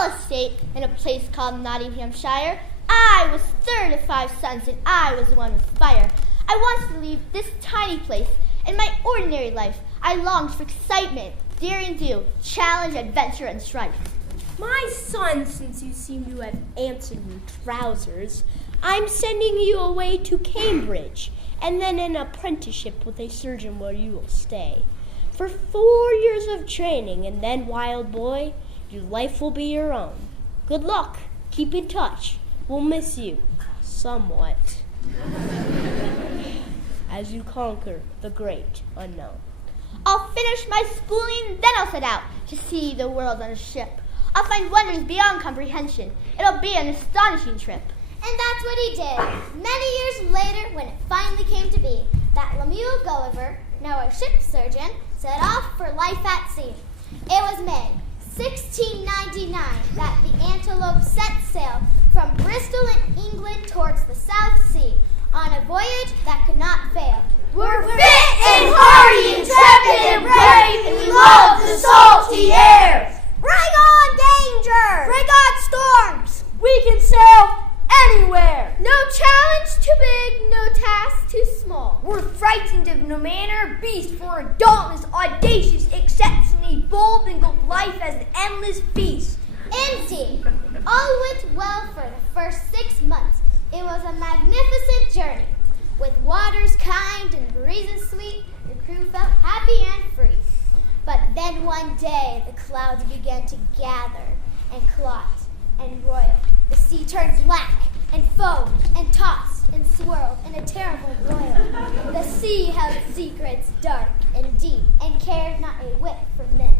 small estate in a place called Nottinghamshire. I was third of 5 sons, and I was the one with fire. I wanted to leave this tiny place. In my ordinary life, I longed for excitement, dare and do, challenge, adventure, and strife. My son, since you seem to have answered in trousers, I'm sending you away to Cambridge, and then an apprenticeship with a surgeon where you will stay. For 4 years of training, and then, wild boy, your life will be your own. Good luck. Keep in touch. We'll miss you. Somewhat. As you conquer the great unknown. I'll finish my schooling, then I'll set out to see the world on a ship. I'll find wonders beyond comprehension. It'll be an astonishing trip. And that's what he did. Many years later, when it finally came to be, that Lemuel Gulliver, now a ship surgeon, set off for life at sea. It was May 1699 that the Antelope set sail from Bristol in England towards the South Sea on a voyage that could not fail. We're fit and hardy, intrepid and brave, and we love the salty air. Bring on danger! Bring on storms! We can sail anywhere! No challenge too big, no task too small. We're frightened of no manner of beast, for a dauntless, audacious, exceptionally bold, and go life as an endless feast. Indeed, all went well for the first 6 months. It was a magnificent journey. With waters kind and breezes sweet, the crew felt happy and free. But then one day the clouds began to gather and clot and roil. The sea turned black and foamed and tossed and swirled in a terrible boil. The sea held secrets dark and deep and cared not a whit for men.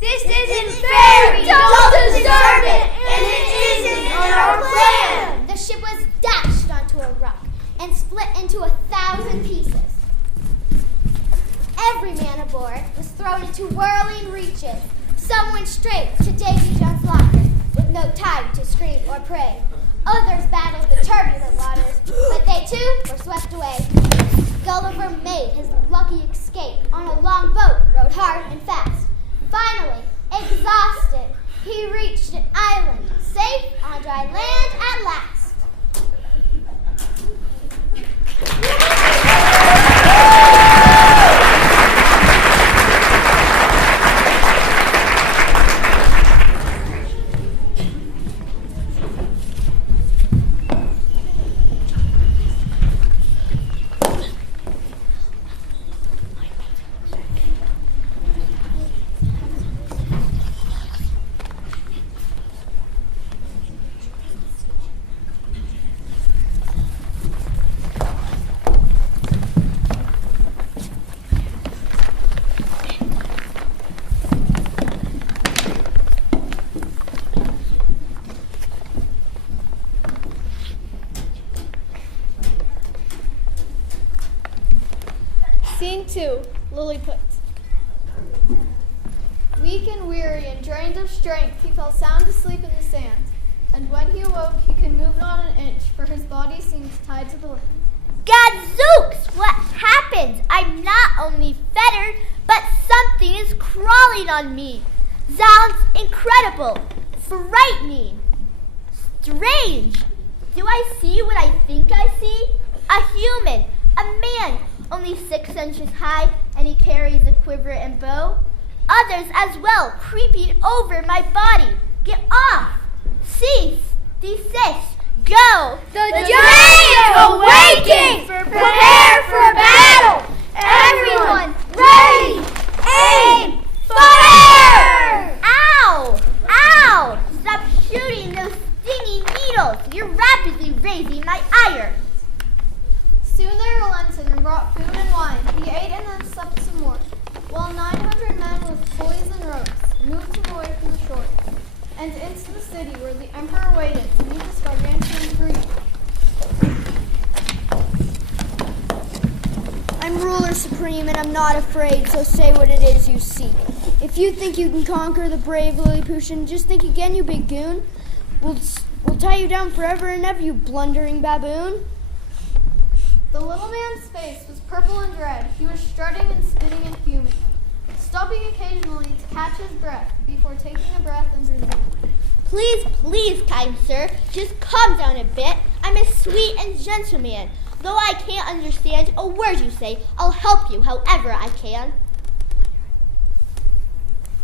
This isn't fair! We don't deserve it! And it isn't in our plan! The ship was dashed onto a rock and split into 1,000 pieces. Every man aboard was thrown into whirling reaches. Some went straight to Davy Jones' locker with no time to scream or pray. Others battled the turbulent waters, but they too were swept away. Gulliver made his lucky escape on a long boat, rowed hard and fast. Finally, exhausted, he reached an island, safe on dry land at last. Scene 2, Lilliput. Weak and weary and drained of strength, he fell sound asleep in the sand. And when he awoke, he could move not an inch, for his body seemed tied to the land. Gadzooks! What happened? I'm not only fettered, but something is crawling on me. Sounds incredible, frightening, strange. Do I see what I think I see? A human, a man, only 6 inches high, and he carries a quiver and bow. Others as well, creeping over my body. Get off! Cease! Desist! Go! The giant awaking! Prepare for battle! Everyone, ready! Aim! Fire! Ow! Ow! Stop shooting those stinging needles! You're rapidly raising my ire. Soon they relented and brought food and wine. He ate and then slept some more, while 900 men with pulleys and ropes moved away from the shore and into the city where the emperor waited to meet this gargantuan breed. I'm ruler supreme and I'm not afraid, so say what it is you seek. If you think you can conquer the brave Lilliputian, just think again, you big goon. We'll tie you down forever and ever, you blundering baboon. The little man's face was purple and red. He was strutting and spitting and fuming, stopping occasionally to catch his breath before taking a breath and resuming. Please, please, kind sir, just calm down a bit. I'm a sweet and gentle man. Though I can't understand a word you say, I'll help you however I can.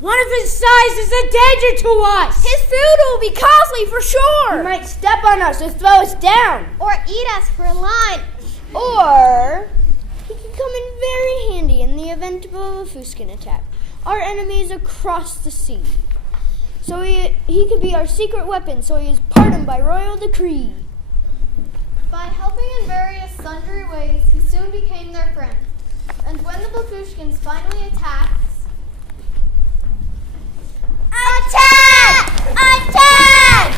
One of his size is a danger to us. His food will be costly for sure. He might step on us or throw us down. Or eat us for lunch. Or he can come in very handy in the event of a Fuskin attack. Our enemies across the sea. So he could be our secret weapon, so he is pardoned by royal decree. By helping in various sundry ways, he soon became their friend. And when the Babushkins finally attacked, Attack! Attack!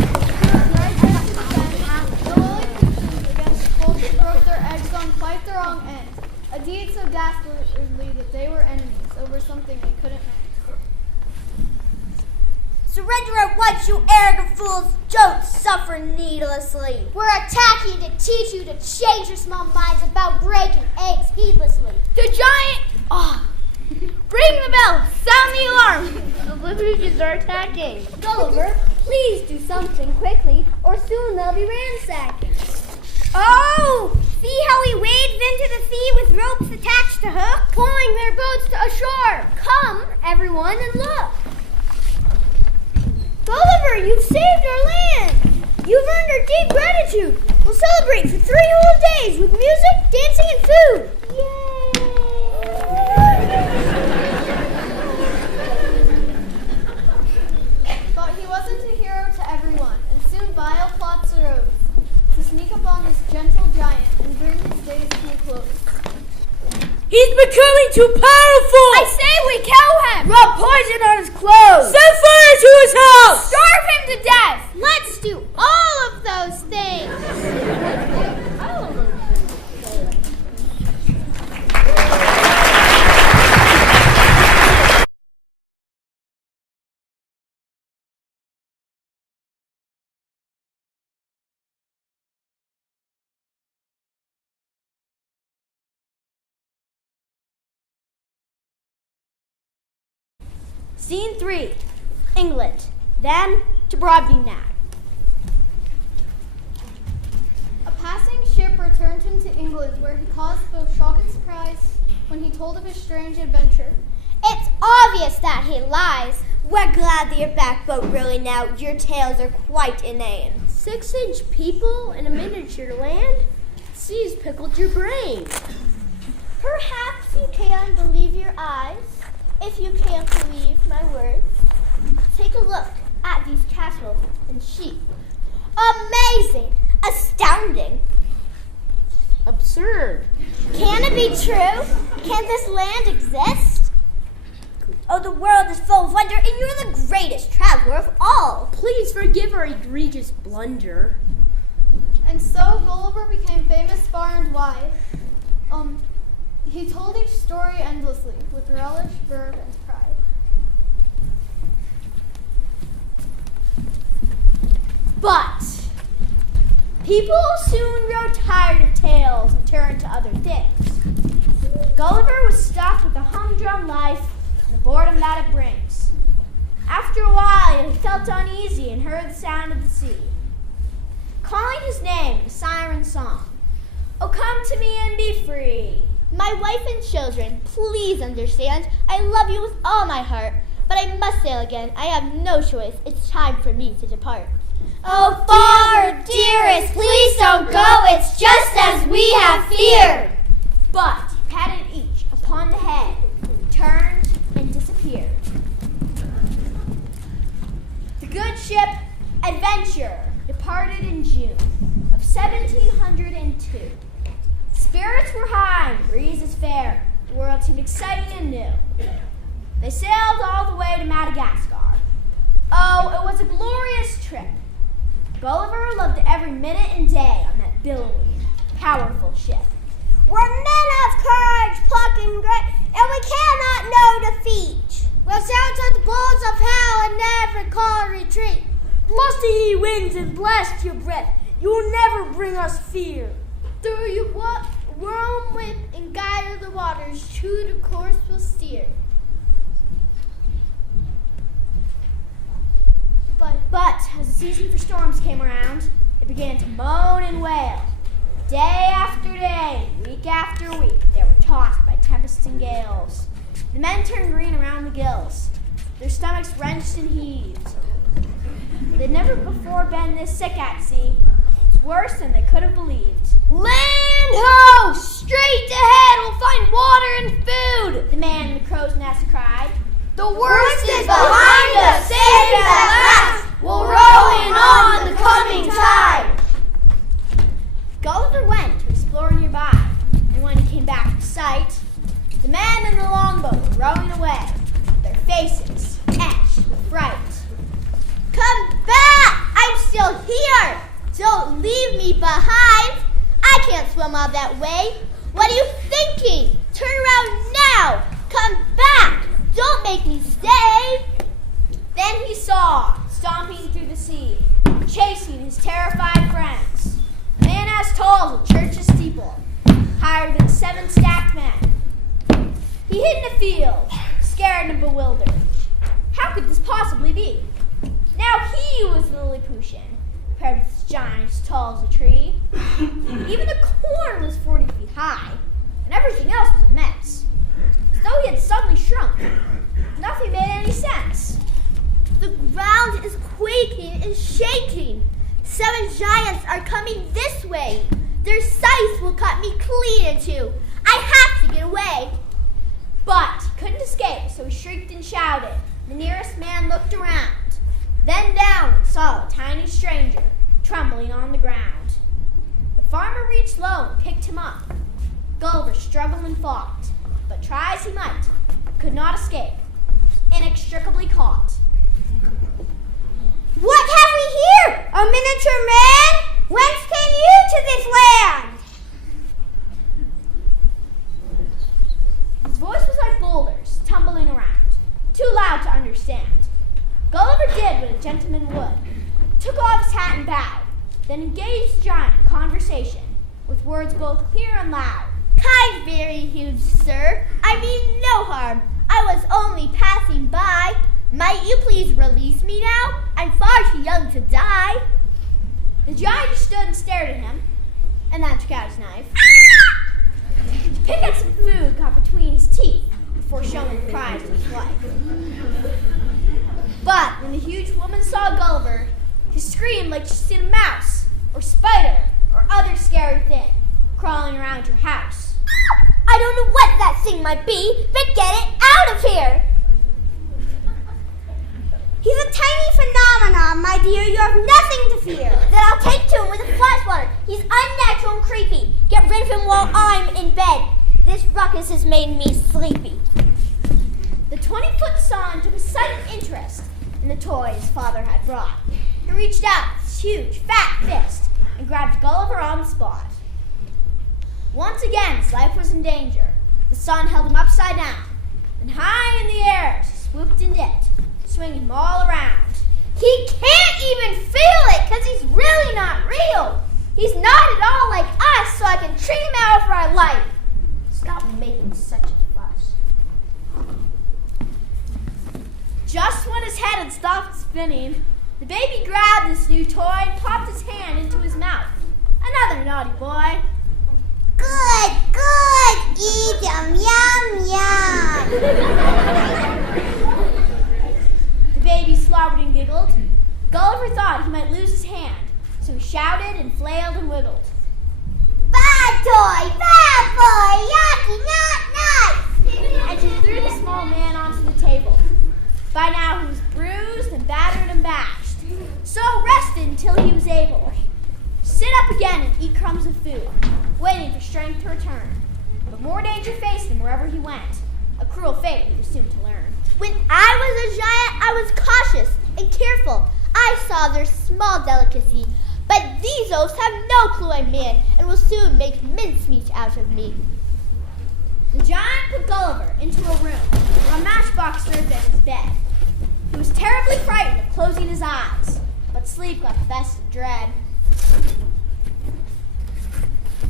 the Lilliputians against both who broke their eggs on quite the wrong end. A deed so dastardly that they were enemies over something they couldn't manage. Surrender at once, you arrogant fools! Don't suffer needlessly! We're attacking to teach you to change your small minds about breaking eggs heedlessly. The giant... Ring the bell! Sound the alarm! The Lilliputians are attacking. Gulliver, please do something quickly, or soon they'll be ransacking. Oh! See how he wades into the sea with ropes attached to hooks? Pulling their boats to ashore. Come, everyone, and look. Gulliver, you've saved our land. You've earned our deep gratitude. We'll celebrate for 3 whole days with music, dancing, and food. But he wasn't a hero to everyone, and soon vile plots arose to sneak upon this gentle giant and bring his days to a close. He's becoming too powerful. I say we kill him! Rub poison on his clothes. Set fire to his house. Starve him to death! Let's do all of those things. Scene 3, England. Then to Brobdingnag. A passing ship returned him to England, where he caused both shock and surprise when he told of his strange adventure. It's obvious that he lies. We're glad that you're back, but really now, your tales are quite inane. 6-inch people in a miniature land? Sea's pickled your brain. Perhaps you can believe your eyes, if you can't believe my words. Take a look at these castles and sheep. Amazing! Astounding! Absurd. Can it be true? Can this land exist? Oh, the world is full of wonder, and you're the greatest traveler of all. Please forgive our egregious blunder. And so Gulliver became famous far and wide. He told each story endlessly, with relish, verve, and pride. But people soon grow tired of tales and turn to other things. Gulliver was stuck with the humdrum life and the boredom that it brings. After a while, he felt uneasy and heard the sound of the sea. Calling his name, the siren song. Oh, come to me and be free. My wife and children, please understand, I love you with all my heart, but I must sail again. I have no choice. It's time for me to depart. Oh, father, dearest, please don't go. It's just as we have feared. But he patted each upon the head, turned, and disappeared. The good ship Adventure departed in June of 1702. Spirits were high and breezes fair. The world seemed exciting and new. They sailed all the way to Madagascar. Oh, it was a glorious trip. Gulliver loved every minute and day on that billowy, powerful ship. We're men of courage, pluck, and grit, and we cannot know defeat. We'll sail to the bulls of hell and never call a retreat. Bless ye winds and blast your breath. You will never bring us fear. Through you what whirl whip and guide the waters, true to course will steer. But But as the season for storms came around, it began to moan and wail. Day after day, week after week, they were tossed by tempests and gales. The men turned green around the gills, their stomachs wrenched and heaved. They'd never before been this sick at sea. It was worse than they could have believed. Land ho! Straight ahead, we'll find water and food! The man in the crow's nest cried. The worst is behind us, safe at last. We'll row in on the coming tide. Gulliver went to explore nearby, and when he came back to sight, the men in the longboat were rowing away, their faces etched with fright. Come back! I'm still here! Don't leave me behind! I can't swim all that way. What are you thinking? Turn around now! Come back! Don't make me stay! Then he saw, stomping through the sea, chasing his terrified friends, a man as tall as a church's steeple, higher than 7 stacked men. He hid in a field, scared and bewildered. How could this possibly be? Now he was Lilliputian, compared with this giant as tall as a tree. Even the corn was 40 feet high, and everything else was a mess. As though he had suddenly shrunk. Nothing made any sense. The ground is quaking and shaking. 7 giants are coming this way. Their scythes will cut me clean in two. I have to get away. But he couldn't escape, so he shrieked and shouted. The nearest man looked around, then down and saw a tiny stranger trembling on the ground. The farmer reached low and picked him up. Gulliver struggled and fought, but try as he might, could not escape, inextricably caught. What have we here? A miniature man? Whence came you to this land? His voice was like boulders tumbling around, too loud to understand. Gulliver did what a gentleman would, took off his hat and bowed, then engaged the giant in conversation, with words both clear and loud. Kind, very huge sir. I mean no harm. I was only passing by. Might you please release me now? I'm far too young to die. The giant stood and stared at him, and then took out his knife. To pick at some food got between his teeth before showing the prize of his life. But when the huge woman saw Gulliver, she screamed like she'd seen a mouse, or spider, or other scary thing crawling around her house. I don't know what that thing might be, but get it out of here! He's a tiny phenomenon, my dear. You have nothing to fear. Then I'll take to him with a flash water. He's unnatural and creepy. Get rid of him while I'm in bed. This ruckus has made me sleepy. The 20-foot son took a sudden interest in the toy his father had brought. He reached out with his huge, fat fist and grabbed Gulliver on the spot. Once again, his life was in danger. The son held him upside down, and high in the air, he swooped and dipped, swinging him all around. He can't even feel it because he's really not real. He's not at all like us, so I can treat him out for our life. Stop making such a fuss. Just when his head had stopped spinning, the baby grabbed this new toy and popped his hand into his mouth. Another naughty boy. Good, good. Eat them, yum, yum. The baby slobbered and giggled. Gulliver thought he might lose his hand, so he shouted and flailed and wiggled. Bad boy, yucky, not nice. And he threw the small man onto the table. By now he was bruised and battered and bashed, so rested until he was able to sit up again and eat crumbs of food, waiting for strength to return. But more danger faced him wherever he went, a cruel fate he was soon to learn. When I was a giant, I was cautious and careful. I saw their small delicacy, but these oafs have no clue I'm man and will soon make mincemeat out of me. The giant put Gulliver into a room where a matchbox served as his bed. He was terribly frightened of closing his eyes, but sleep got the best of dread.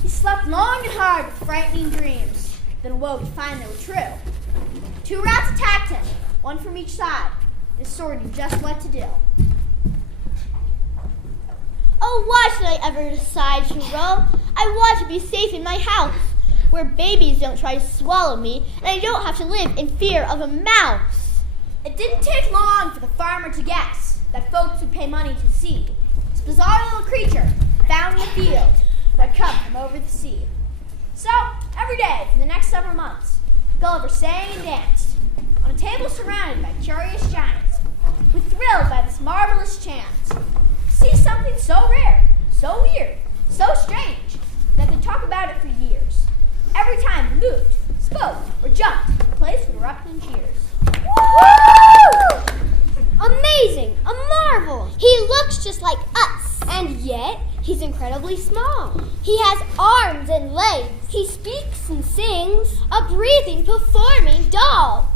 He slept long and hard with frightening dreams, then awoke to find they were true. 2 rats attacked him, one from each side. His sword knew just what to do. Oh, why should I ever decide to roam? I want to be safe in my house, where babies don't try to swallow me, and I don't have to live in fear of a mouse. It didn't take long for the farmer to guess that folks would pay money to see this bizarre little creature found in the field who had come from over the sea. So, every day for the next several months, Gulliver sang and danced on a table surrounded by curious giants, who were thrilled by this marvelous chance to see something so rare, so weird, so strange, that they talk about it for years. Every time they moved, spoke, or jumped, the place would erupt in cheers. Woo! Amazing! A marvel! He looks just like us. And yet, he's incredibly small. He has arms and legs. He speaks and sings. A breathing, performing doll.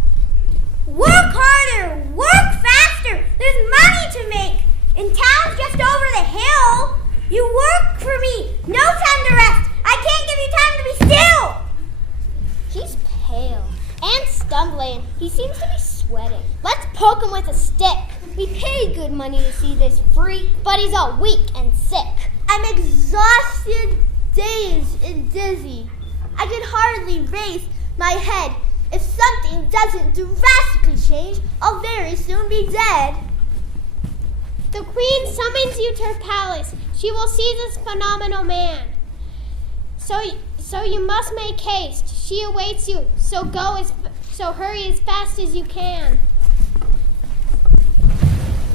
Work harder, work faster. There's money to make. In town just over the hill. You work for me. No time to rest. I can't give you time to be still. He's pale and stumbling. He seems to be sweating. Let's poke him with a stick. We paid good money to see this freak. But he's all weak and sick. I'm exhausted, dazed, and dizzy. I can hardly raise my head. If something doesn't drastically change, I'll very soon be dead. The queen summons you to her palace. She will see this phenomenal man. So you must make haste. She awaits you. So hurry as fast as you can.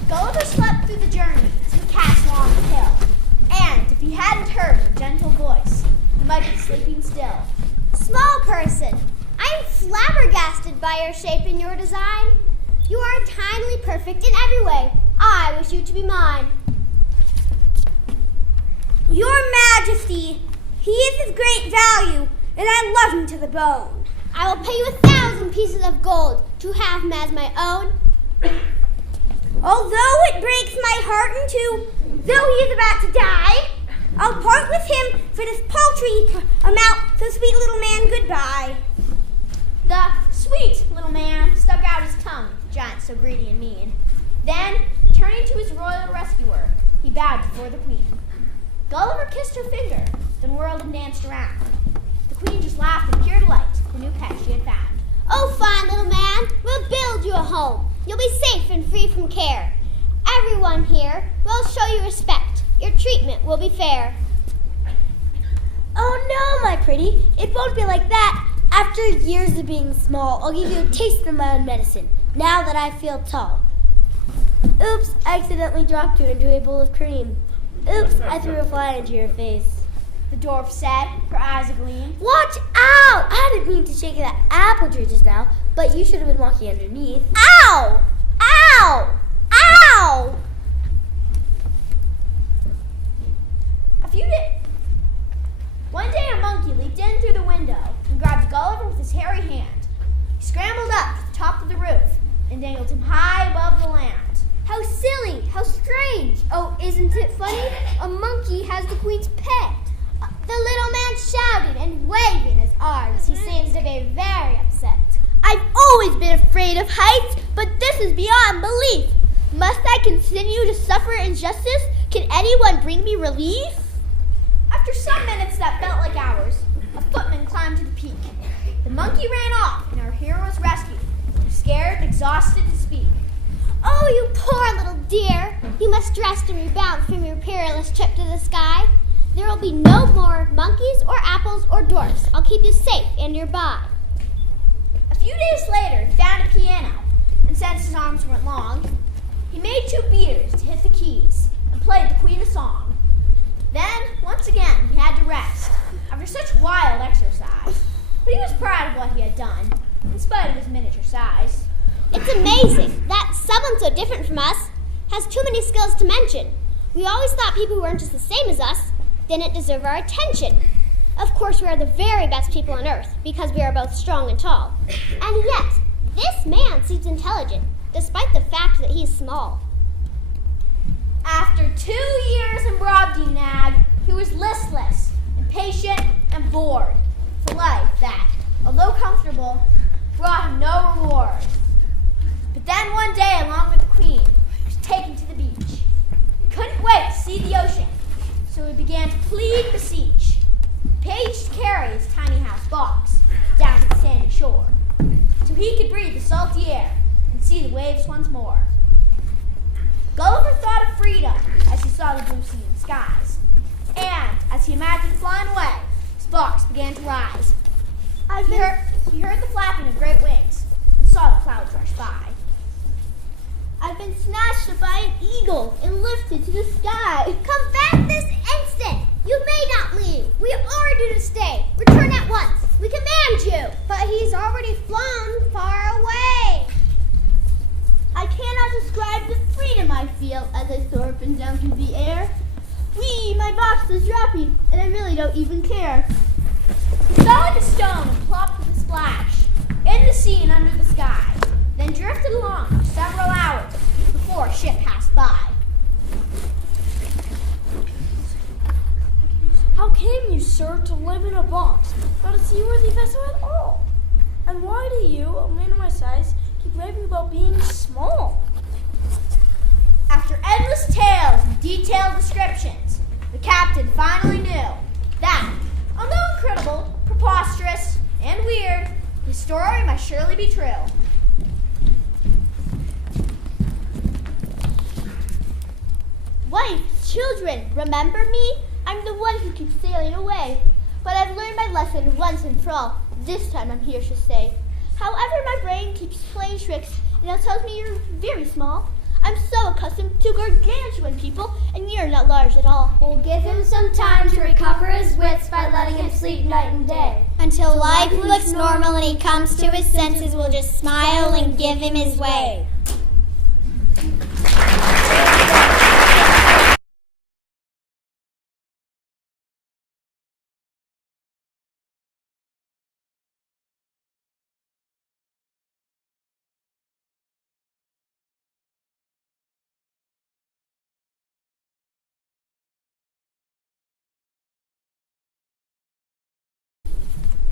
Gulliver slept through the journey to the castle on the hill, and if he hadn't heard her gentle voice, he might be sleeping still. Small person, I'm flabbergasted by your shape and your design. You are entirely perfect in every way. I wish you to be mine. Your Majesty, he is of great value, and I love him to the bone. I will pay you 1,000 pieces of gold to have him as my own. Although it breaks my heart in two, though he is about to die, I'll part with him for this paltry amount, so sweet little man, goodbye. The sweet little man stuck out his tongue at the giant so greedy and mean. Then, turning to his royal rescuer, he bowed before the queen. Gulliver kissed her finger, then whirled and danced around. The queen just laughed in pure delight at the new pet she had found. Oh, fine little man, we'll build you a home. You'll be safe and free from care. Everyone here will show you respect. Your treatment will be fair. Oh no, my pretty. It won't be like that. After years of being small, I'll give you a taste of my own medicine, now that I feel tall. Oops, I accidentally dropped you into a bowl of cream. Oops, I threw a fly into your face. The dwarf said, her eyes agleam. Watch out! I didn't mean to shake that apple tree just now, but you should have been walking underneath. Ow! Ow! Ow! One day a monkey leaped in through the window and grabbed Gulliver with his hairy hand. He scrambled up to the top of the roof and dangled him high above the land. How silly! How strange! Oh, isn't it funny? A monkey has the queen's pet. The little man shouted and waving his arms. He seems to be very upset. I've always been afraid of heights, but this is beyond belief. Must I continue to suffer injustice? Can anyone bring me relief? After some minutes that felt like hours, a footman climbed to the peak. The monkey ran off, and our hero was rescued, too scared and exhausted to speak. Oh, you poor little dear! You must rest and rebound from your perilous trip to the sky. There will be no more monkeys or apples or dwarfs. I'll keep you safe and nearby. A few days later, he found a piano, and since his arms weren't long, he made 2 beaters to hit the keys and played the queen a song. Then, once again, he had to rest after such wild exercise. But he was proud of what he had done, in spite of his miniature size. It's amazing that someone so different from us has too many skills to mention. We always thought people who weren't just the same as us didn't deserve our attention. Of course, we are the very best people on earth because we are both strong and tall. And yet, this man seems intelligent, despite the fact that he's small. After 2 years in Brobdingnag, he was listless, impatient, and bored with a life that, although comfortable, brought him no reward. But then one day, along with the queen, he was taken to the beach. He couldn't wait to see the ocean, plead, beseech. Page to carry his tiny house box down to the sandy shore, so he could breathe the salty air and see the waves once more. Gulliver thought of freedom as he saw the blue sea and skies, and as he imagined flying away, his box began to rise. He heard the flapping of great wings and saw the clouds rush by. I've been snatched up by an eagle and lifted to the sky. Come back this instant! You may not leave. We order you to stay. Return at once. We command you. But he's already flown far away. I cannot describe the freedom I feel as I soar up and down through the air. Whee, my box is dropping, and I really don't even care. He fell like a stone and plopped with a splash in the sea and under the sky, then drifted along for several hours before a ship passed by. How came you, sir, to live in a box, not a seaworthy vessel at all? And why do you, a man of my size, keep raving about being small? After endless tales and detailed descriptions, the captain finally knew that, although incredible, preposterous, and weird, his story must surely be true. Wife, children, remember me? I'm the one who keeps sailing away. But I've learned my lesson once and for all. This time I'm here to stay. However, my brain keeps playing tricks and it tells me you're very small. I'm so accustomed to gargantuan people, and you're not large at all. We'll give him some time to recover his wits by letting him sleep night and day. Until life looks normal and he comes to his senses, we'll just smile and give him his way.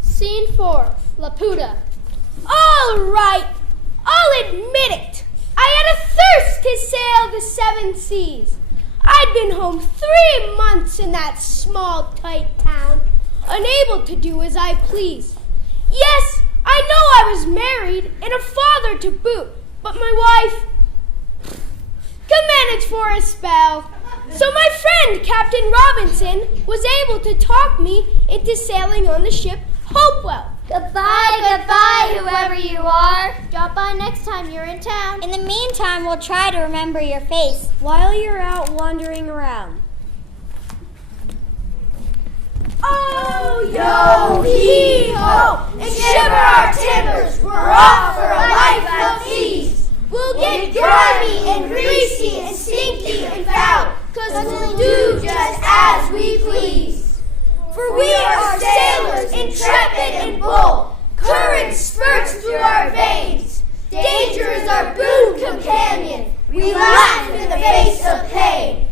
Scene 4, Laputa. All right, I'll admit it. I had a thirst to sail the 7 seas. I'd been home 3 months in that small, tight town, unable to do as I pleased. Yes, I know I was married and a father to boot, but my wife could manage for a spell. So my friend, Captain Robinson, was able to talk me into sailing on the ship Hopewell. Goodbye, whoever you are. Drop by next time you're in town. In the meantime, we'll try to remember your face While you're out wandering around. Oh, yo, hee, ho, and shiver our timbers. We're off for a life of ease. We'll get grimy and greasy and stinky and foul, 'cause we'll do just as we please. For we are sailors, intrepid and bold. Courage spurts through our veins. Danger is our boon companion. We laugh in the face of pain.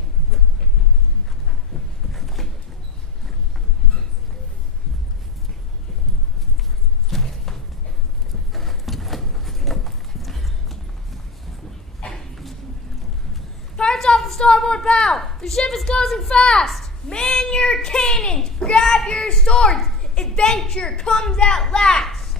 Pirates off the starboard bow. The ship is closing fast. Man your cannons, grab your swords. Adventure comes at last.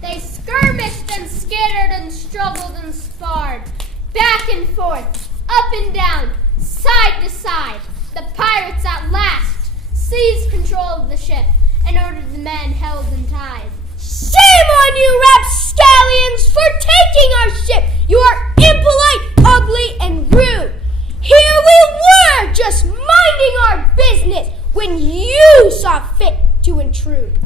They skirmished and skittered and struggled and sparred, back and forth, up and down, side to side. The pirates at last seized control of the ship and ordered the men held and tied. Shame on you, rapscallions, for taking our ship! You are impolite, ugly, and rude. Here we were, just minding our business, when you saw fit to intrude.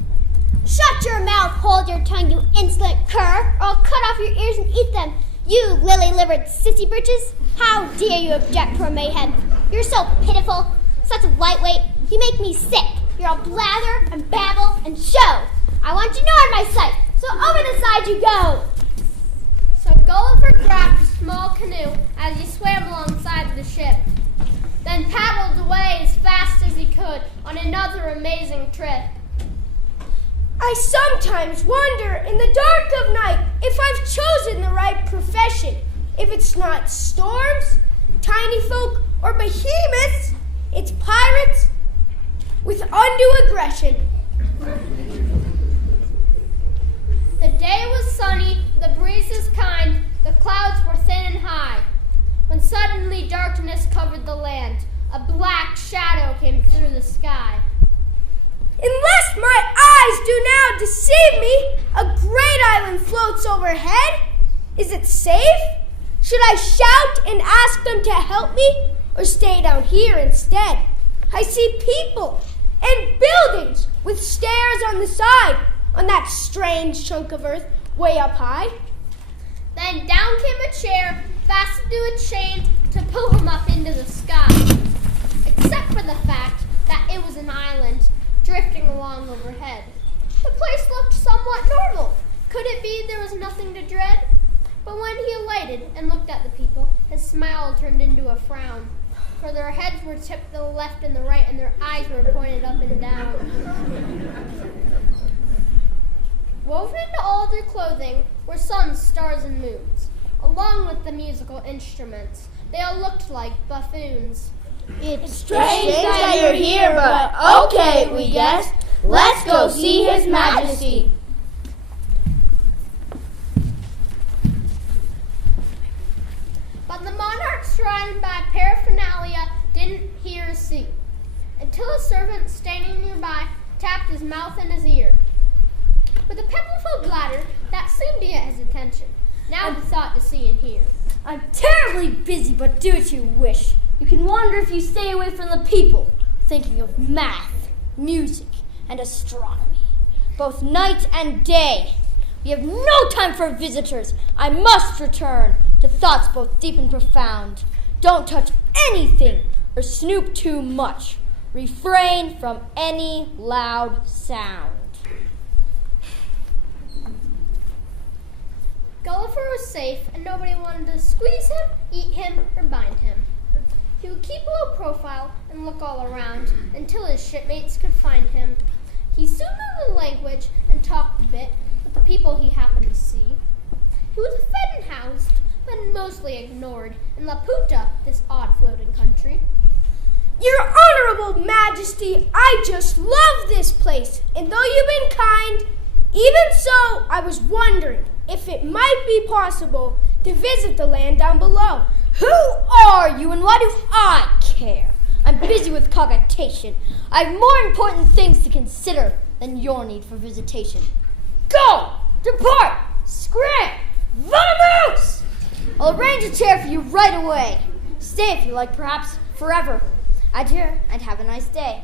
Shut your mouth, hold your tongue, you insolent cur, or I'll cut off your ears and eat them. You lily-livered sissy britches, how dare you object to a mayhem? You're so pitiful, such a lightweight, you make me sick. You're all blather and babble and show. I want you not in my sight, so over the side you go. So Gulliver grabbed a small canoe as he swam alongside the ship, then paddled away as fast as he could on another amazing trip. I sometimes wonder in the dark of night if I've chosen the right profession, if it's not storms, tiny folk, or behemoths. It's pirates with undue aggression. The day was sunny, the breezes kind, the clouds were thin and high. When suddenly darkness covered the land, a black shadow came through the sky. Unless my eyes do now deceive me, a great island floats overhead. Is it safe? Should I shout and ask them to help me, or stay down here instead? I see people and buildings with stairs on the side on that strange chunk of earth way up high. Then down came a chair, fastened to a chain to pull him up into the sky. Except for the fact that it was an island drifting along overhead. The place looked somewhat normal. Could it be there was nothing to dread? But when he alighted and looked at the people, his smile turned into a frown. For their heads were tipped to the left and the right, and their eyes were pointed up and down. Woven into all their clothing were suns, stars, and moons, along with the musical instruments. They all looked like buffoons. It's Strange that you're here, but okay, we guess. Let's go see His Majesty. But the monarch, surrounded by paraphernalia, didn't hear or see, until a servant standing nearby tapped his mouth and his ear. With a pepper-filled bladder that seemed to get his attention. Now he thought to see and hear. I'm terribly busy, but do what you wish. You can wander if you stay away from the people, thinking of math, music, and astronomy, both night and day. We have no time for visitors. I must return to thoughts both deep and profound. Don't touch anything or snoop too much. Refrain from any loud sound. Gulliver was safe, and nobody wanted to squeeze him, eat him, or bind him. He would keep a low profile and look all around until his shipmates could find him. He soon knew the language and talked a bit with the people he happened to see. He was fed and housed, but mostly ignored in La Punta, this odd floating country. Your Honorable Majesty, I just love this place, and though you've been kind, even so, I was wondering if it might be possible to visit the land down below. Who are you and why do I care? I'm busy with cogitation. I have more important things to consider than your need for visitation. Go! Depart! Scram! Vamos! I'll arrange a chair for you right away. Stay if you like, perhaps forever. Adieu, and have a nice day.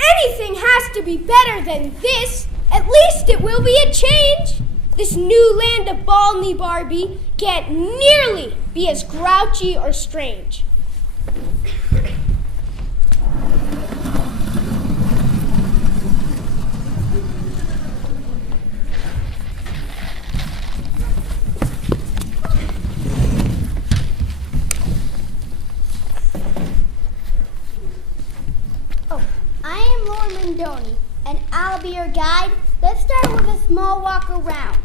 Anything has to be better than this. At least it will be a change. This new land of Balney Barbie can't nearly be as grouchy or strange. I am Lord Mendoni, and I'll be your guide. Let's start with a small walk around.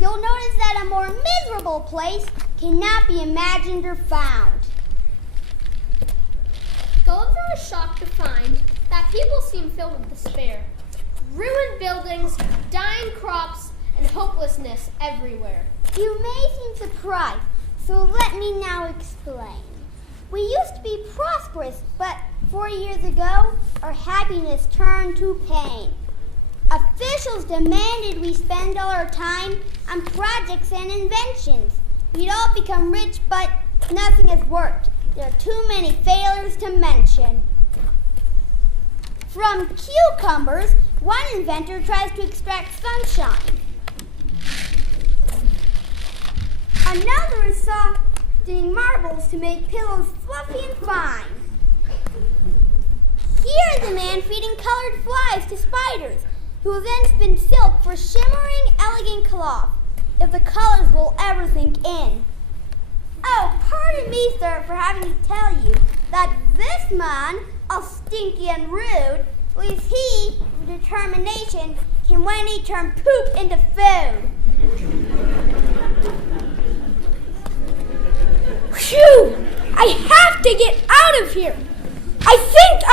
You'll notice that a more miserable place cannot be imagined or found. Gulliver was shocked to find that people seemed filled with despair. Ruined buildings, dying crops, and hopelessness everywhere. You may seem surprised, so let me now explain. We used to be prosperous, but 4 years ago, our happiness turned to pain. Officials demanded we spend all our time on projects and inventions. We'd all become rich, but nothing has worked. There are too many failures to mention. From cucumbers, one inventor tries to extract sunshine. Another is softening marbles to make pillows fluffy and fine. Here is a man feeding colored flies to spiders, who will then spin silk for shimmering, elegant cloth, if the colors will ever sink in. Oh, pardon me, sir, for having to tell you that this man, all stinky and rude, believes he, with determination, can one day turn poop into food.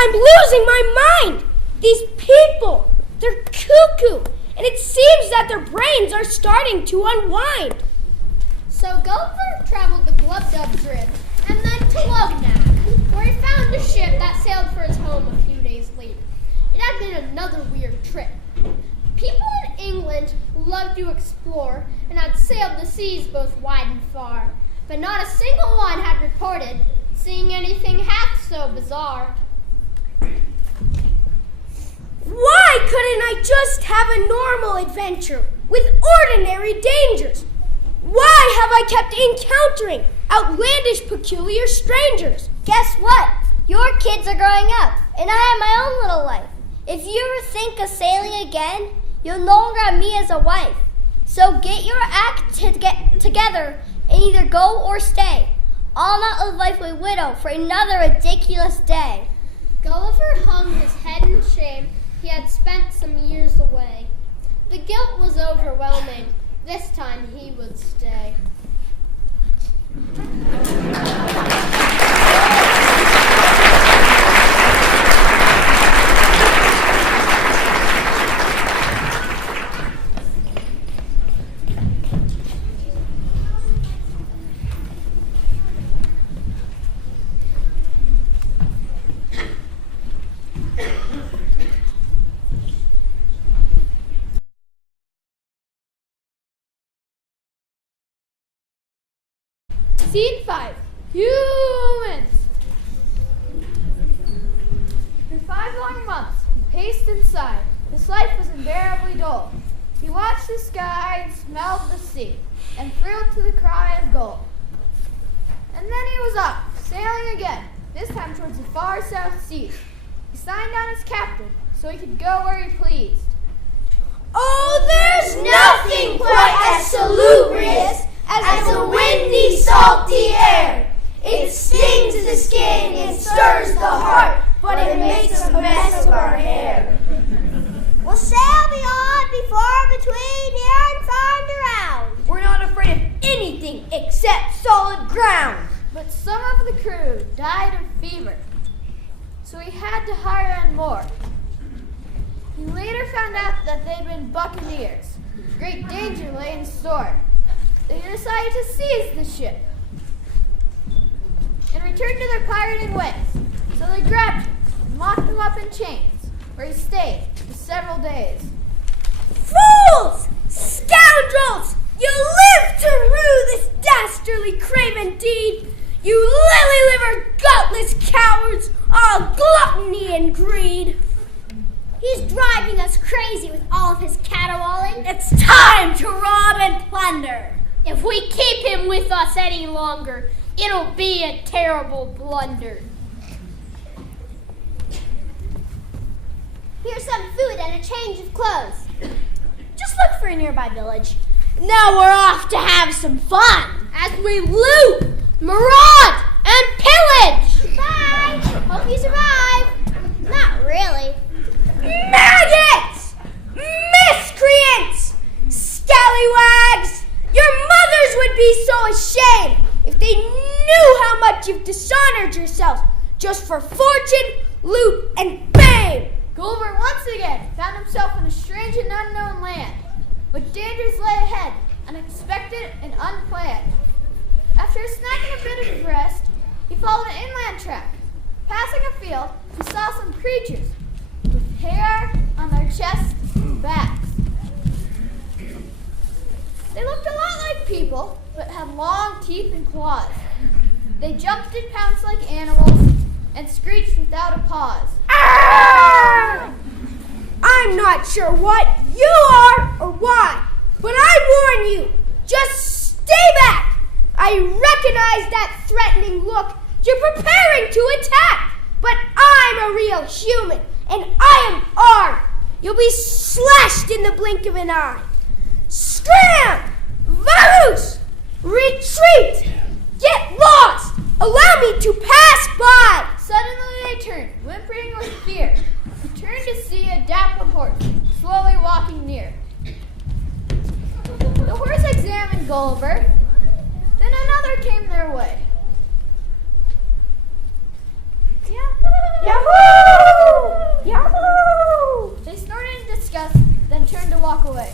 I'm losing my mind. These people, they're cuckoo, and it seems that their brains are starting to unwind. So Gulliver traveled the Glubbdub's Rib and then to Lugnack, where he found a ship that sailed for his home a few days later. It had been another weird trip. People in England loved to explore and had sailed the seas both wide and far, but not a single one had reported seeing anything half so bizarre. Why couldn't I just have a normal adventure with ordinary dangers? Why have I kept encountering outlandish, peculiar strangers? Guess what? Your kids are growing up, and I have my own little life. If you ever think of sailing again, you'll no longer have me as a wife. So get your act together and either go or stay. I'll not live life a widow for another ridiculous day. Gulliver hung his head in shame. He had spent some years away. The guilt was overwhelming. This time he would stay. Scene 5. Humans! For 5 long months, he paced inside. His life was unbearably dull. He watched the sky and smelled the sea, and thrilled to the cry of gull. And then he was off, sailing again, this time towards the far south seas. He signed on as captain, so he could go where he pleased. Oh, there's nothing quite as salubrious as the windy, salty air. It stings the skin and stirs the heart, but it makes a mess of our hair. We'll sail beyond, before, between, near and far and around. We're not afraid of anything except solid ground. But some of the crew died of fever, so he had to hire in more. He later found out that they'd been buccaneers. Great danger lay in store. They decided to seize the ship and return to their pirating ways. So they grabbed him and locked him up in chains, where he stayed for several days. Fools! Scoundrels! You live to rue this dastardly craven deed! You lily-livered, gutless cowards, all gluttony and greed! He's driving us crazy with all of his caterwauling. It's time to rob and plunder! If we keep him with us any longer, it'll be a terrible blunder. Here's some food and a change of clothes. Just look for a nearby village. Now we're off to have some fun As we loot, maraud, and pillage! Bye! Hope you survive. Not really. Maggots! Miscreants! Scallywags! Your mothers would be so ashamed if they knew how much you've dishonored yourselves just for fortune, loot, and fame. Gulliver once again found himself in a strange and unknown land, but dangers lay ahead, unexpected and unplanned. After snacking a bit of rest, he followed an inland track. Passing a field, he saw some creatures with hair on their chests and backs. They looked a lot like people, but had long teeth and claws. They jumped and pounced like animals and screeched without a pause. Ah! I'm not sure what you are or why, but I warn you, just stay back. I recognize that threatening look. You're preparing to attack, but I'm a real human, and I am armed. You'll be slashed in the blink of an eye. Scram! Vamoose! Retreat! Get lost! Allow me to pass by! Suddenly they turned, whimpering with fear. He turned to see a dappled horse, slowly walking near. The horse examined Gulliver. Then another came their way. Yeah. Yahoo! Yahoo! They snorted in disgust, then turned to walk away.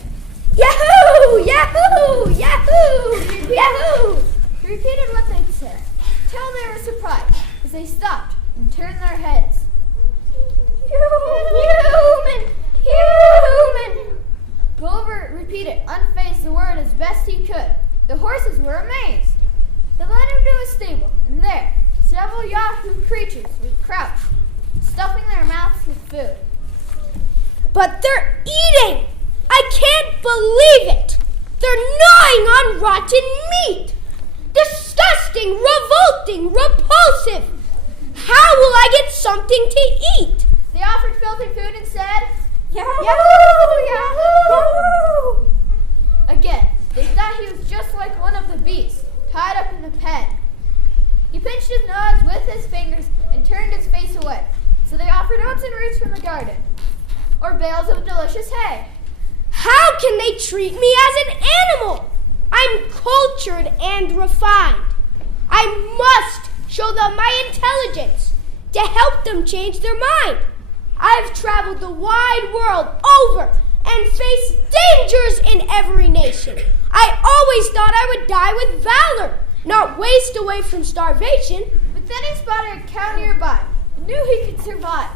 Yahoo! Yahoo! Yahoo! Yahoo! He repeated what they'd said, till they were surprised as they stopped and turned their heads. Human! Human! Gulliver repeated, unfazed, the word as best he could. The horses were amazed. They led him to a stable, and there, several Yahoo creatures were crouched, stuffing their mouths with food. But they're eating! I can't believe it! They're gnawing on rotten meat! Disgusting, revolting, repulsive! How will I get something to eat? They offered filthy food and said, Yahoo! Yahoo! Again, they thought he was just like one of the beasts, tied up in a pen. He pinched his nose with his fingers and turned his face away. So they offered oats and roots from the garden, or bales of delicious hay. How can they treat me as an animal? I'm cultured and refined. I must show them my intelligence to help them change their mind. I've traveled the wide world over and faced dangers in every nation. I always thought I would die with valor, not waste away from starvation. But then he spotted a cow nearby and knew he could survive.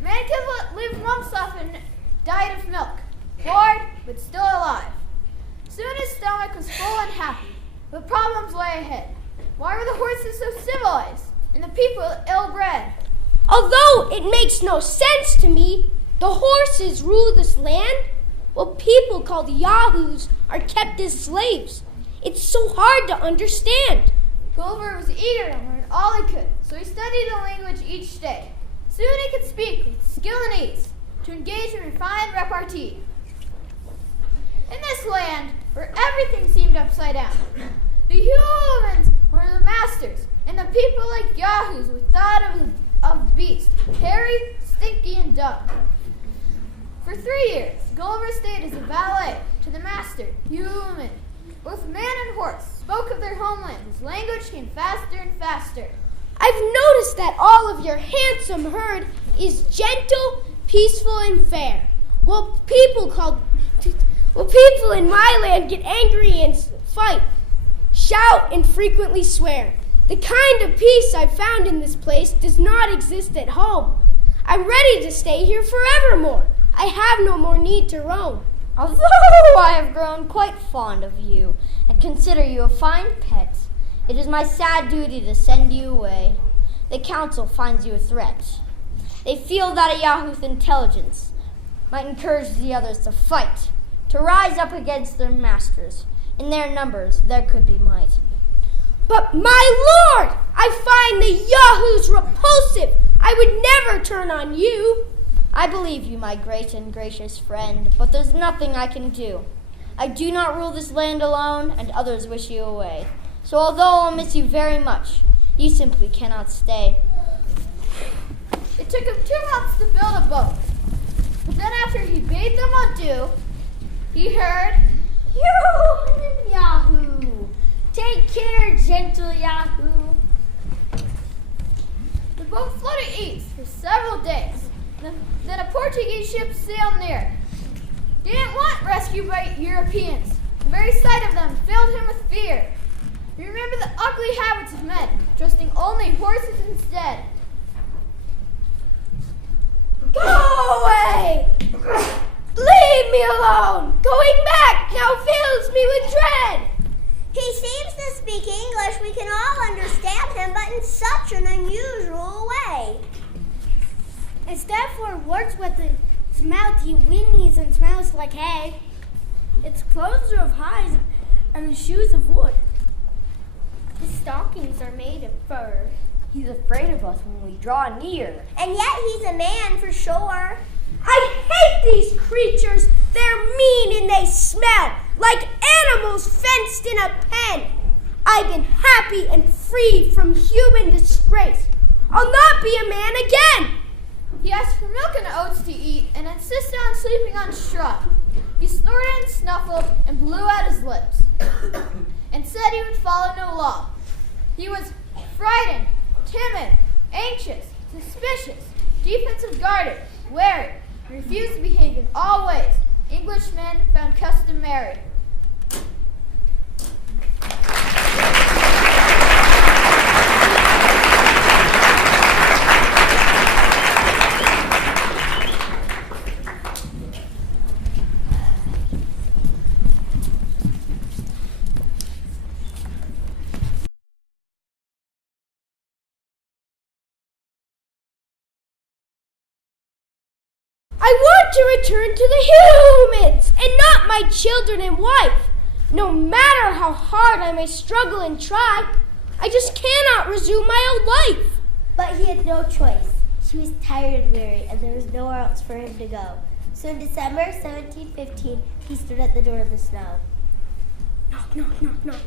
Man could live months off and died of milk, bored but still alive. Soon his stomach was full and happy, but problems lay ahead. Why were the horses so civilized and the people ill-bred? Although it makes no sense to me, the horses rule this land, while people called Yahoos are kept as slaves. It's so hard to understand. Gulliver was eager to learn all he could, so he studied the language each day. Soon he could speak with skill and ease, to engage in refined repartee. In this land, where everything seemed upside down, the humans were the masters, and the people like Yahoos were thought of beasts, hairy, stinky, and dumb. For 3 years, Gulliver stayed as a valet to the master, human. Both man and horse spoke of their homeland as language came faster and faster. I've noticed that all of your handsome herd is gentle, peaceful, and fair, while people in my land get angry and fight, shout, and frequently swear. The kind of peace I've found in this place does not exist at home. I'm ready to stay here forevermore. I have no more need to roam. Although I have grown quite fond of you and consider you a fine pet, it is my sad duty to send you away. The council finds you a threat. They feel that a Yahoo's intelligence might encourage the others to fight, to rise up against their masters. In their numbers, there could be might. But my lord, I find the Yahoos repulsive. I would never turn on you. I believe you, my great and gracious friend, but there's nothing I can do. I do not rule this land alone, and others wish you away. So although I'll miss you very much, you simply cannot stay. It took him 2 months to build a boat. But then after he bade them adieu, he heard, Human Yahoo! Take care, gentle Yahoo! The boat floated east for several days. Then a Portuguese ship sailed near. They didn't want rescue by Europeans. The very sight of them filled him with fear. He remembered the ugly habits of men, trusting only horses instead. Go away! Leave me alone! Going back now fills me with dread! He seems to speak English. We can all understand him, but in such an unusual way. Instead for words with his mouth, he whinnies and smells like hay. Its clothes are of hides and his shoes of wood. His stockings are made of fur. He's afraid of us when we draw near. And yet he's a man for sure. I hate these creatures. They're mean and they smell like animals fenced in a pen. I've been happy and free from human disgrace. I'll not be a man again. He asked for milk and oats to eat and insisted on sleeping on straw. He snorted and snuffled and blew out his lips and said he would follow no law. He was frightened, timid, anxious, suspicious, Defensive guarded, wary, refused to behave in all ways. Englishmen found customary. I want to return to the humans and not my children and wife. No matter how hard I may struggle and try, I just cannot resume my old life. But he had no choice. She was tired and weary, and there was nowhere else for him to go. So in December 1715, he stood at the door of the snow. Knock, knock, knock, knock.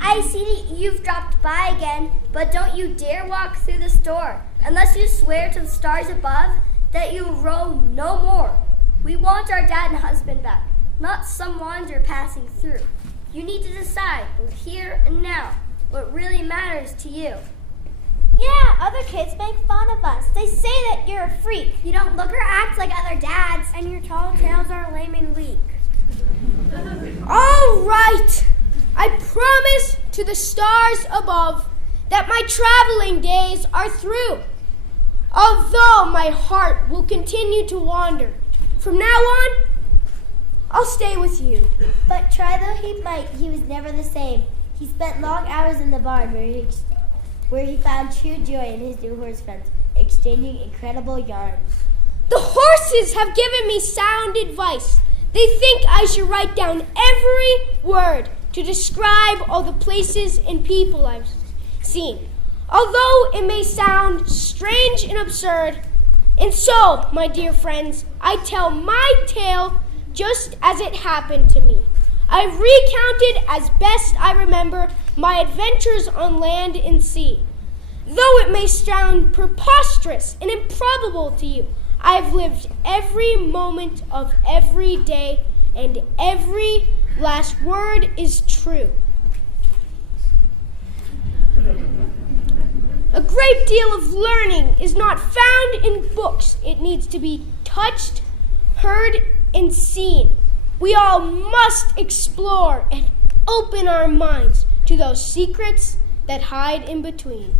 I see you've dropped by again, but don't you dare walk through this door unless you swear to the stars above that you roam no more. We want our dad and husband back, not some wanderer passing through. You need to decide, both here and now, what really matters to you. Yeah, other kids make fun of us. They say that you're a freak. You don't look or act like other dads, and your tall tales are lame and weak. All right. I promise to the stars above that my traveling days are through. Although my heart will continue to wander, from now on, I'll stay with you. But try though he might, he was never the same. He spent long hours in the barn where he found true joy in his new horse friends, exchanging incredible yarns. The horses have given me sound advice. They think I should write down every word to describe all the places and people I've seen. Although it may sound strange and absurd, and so, my dear friends, I tell my tale just as it happened to me. I recounted as best I remember my adventures on land and sea. Though it may sound preposterous and improbable to you, I've lived every moment of every day, and every last word is true. A great deal of learning is not found in books. It needs to be touched, heard, and seen. We all must explore and open our minds to those secrets that hide in between.